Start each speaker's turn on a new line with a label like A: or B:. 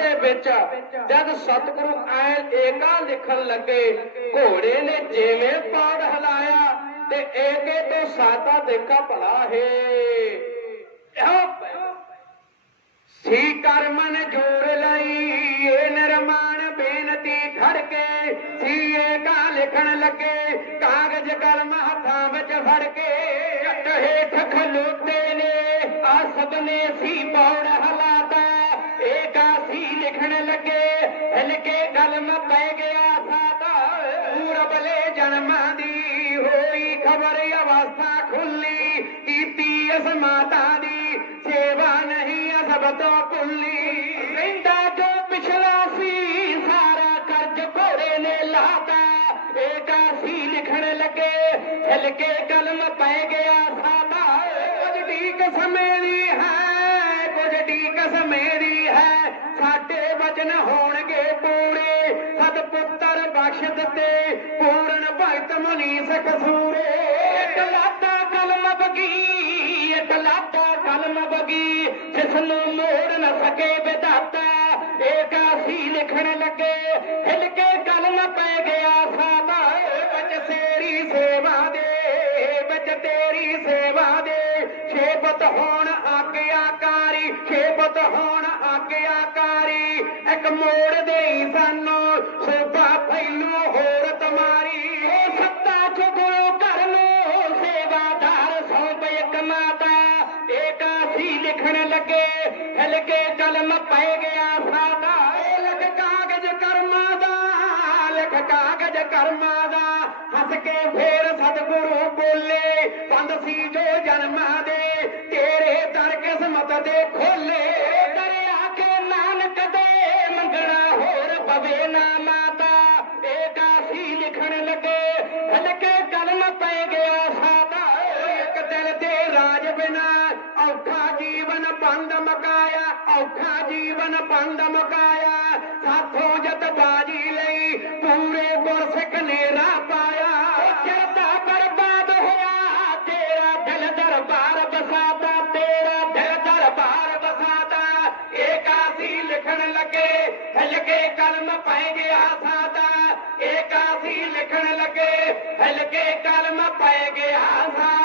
A: ਦੇ ਵਿੱਚ ਜਦ ਸਤਿਗੁਰੂ ਐ ਏਕਾ ਲਿਖਣ ਲੱਗੇ, ਘੋੜੇ ਨੇ ਜਿਵੇਂ ਪਾੜ ਹਲਾਇਆ ਤੇ ਏਕੇ ਤੋਂ ਸਾਤਾ ਦੇਖਾ ਭਲਾ ਹੈ। ਸੀ ਕਰਮਨ ਜੋੜ ਲਈ ਇਹ ਨਿਰਮਾਣ ਬੇਨਤੀ ਖੜ ਕੇ ਸੀ ਏਕਾ ਲਿਖਣ ਲੱਗੇ, ਕਾਗਜ਼ ਕਲਮ ਹੱਥਾਂ ਵਿੱਚ ਫੜ ਕੇ ਜੱਟ ਹੇਠ ਖਲੋਤੇ ਨੇ ਆ ਸਭ ਨੇ ਸੀ ਬੌੜ ਪੈ ਗਿਆ ਸਾਤਾ ਪੂਰਬਲੇ ਜਨਮਾਂ ਦੀ ਹੋਈ ਖਬਰ ਅਵਸਥਾ ਖੁੱਲੀ। ਕੀਤੀ ਇਸ ਮਾਤਾ ਦੀ ਸੇਵਾ ਨਹੀਂ ਅਸਬ ਤੋਂ ਭੁੱਲੀ ਰਹਿੰਦਾ ਜੋ ਪਿਛਲਾ ਸੀ, ਸਾਰਾ ਕਰਜ਼ ਘੋੜੇ ਨੇ ਲਾਤਾ। ਏਕਾ ਸੀ ਲਿਖਣ ਲੱਗੇ ਹਿਲ ਕੇ ਕਲਮ ਪੈ ਗਿਆ ਸਾਤਾ ਕੁਝ ਢੀਕ ਸਮੇਂ ਦੀ ਹੈ, ਕੁਝ ਢੀਕ ਸਮੇਂ ਦੀ ਹੈ। ਸਾਡੇ ਵਚਨ ਹੋਣਗੇ ਪੁੱਤਰ ਬਖਸ਼ ਦਿੱਤੇ ਪੂਰਨ ਭਗਤ ਮਨੀਸ ਕਸੂਰੇ ਇੱਕ ਕਲਮ ਬਗੀ ਇੱਕ ਕਲਮ ਬਗੀ ਜਿਸ ਨੂੰ ਮੋੜ ਨਾ ਸਕੇ ਵਿਦਾਤਾ ਏਕਾ ਸੀ ਲਿਖਣ ਲੱਗੇ ਹਿਲ ਕੇ ਕਲਮ ਪੈ ਗਿਆ ਸਾਦਾ ਵਿੱਚ ਤੇਰੀ ਸੇਵਾ ਦੇ, ਵਿੱਚ ਤੇਰੀ ਸੇਵਾ ਦੇ। ਛੇਪਤ ਹੋਣ ਆਗਿਆਕਾਰੀ ਛੇਪਤ ਹੋਣ ਆਗਿਆਕਾਰੀ, ਇੱਕ ਮੋੜ ਸੀ ਲੱਗੇ, ਹਿਲ ਕੇ ਕਲਮ ਪੈ ਗਿਆ ਸਾਡਾ ਇਹ ਲਿਖ ਕਾਗਜ਼ ਕਰਮਾਂ ਦਾ, ਲਿਖ ਕਾਗਜ਼ ਕਰਮਾਂ ਦਾ। ਹੱਸ ਕੇ ਫੇਰ ਸਤਿਗੁਰੂ ਬੋਲੇ ਪੰਦ ਸੀ ਜੋ ਜਨਮਾਂ ਦੇ, ਤੇਰੇ ਦਰ ਕਿਸਮਤ ਦੇ ਖੋਲੇ। ਦਰਿਆ ਕੇ ਨਾਨਕ ਦੇ, ਮੰਗਣਾ ਹੋਰ ਪਵੇ ਨਾ ਮਾਤਾ। ਏਕਾ ਸੀ ਲਿਖਣ ਲੱਗੇ ਹਲਕੇ ਕਲਮ ਪੈ ਗਿਆ ਔਖਾ ਜੀਵਨ ਬੰਦ ਮਕਾਇਆ, ਔਖਾ ਜੀਵਨ ਬੰਦ ਮਕਾਇਆ। ਸਾਥੋਂ ਜਤ ਬਾਜੀ ਲਈ ਪੂਰੇ ਗੁਰਸਿੱਖ ਨੇ ਰਾਹ ਪਾਇਆ ਚਰਤਾ ਬਰਬਾਦ ਹੋਇਆ, ਤੇਰਾ ਦਿਲ ਦਰਬਾਰ ਬਸਾਤਾ, ਤੇਰਾ ਦਿਲ ਦਰਬਾਰ ਬਸਾਤਾ। ਏਕਾਸੀ ਲਿਖਣ ਲੱਗੇ, ਹਿਲ ਕੇ ਕਲਮ ਪੈ ਗਿਆ ਸਾਦਾ। ਏਕਾਸੀ ਲਿਖਣ ਲੱਗੇ, ਹਿਲ ਕੇ ਕਲਮ ਪੈ ਗਿਆ ਸਾਦਾ।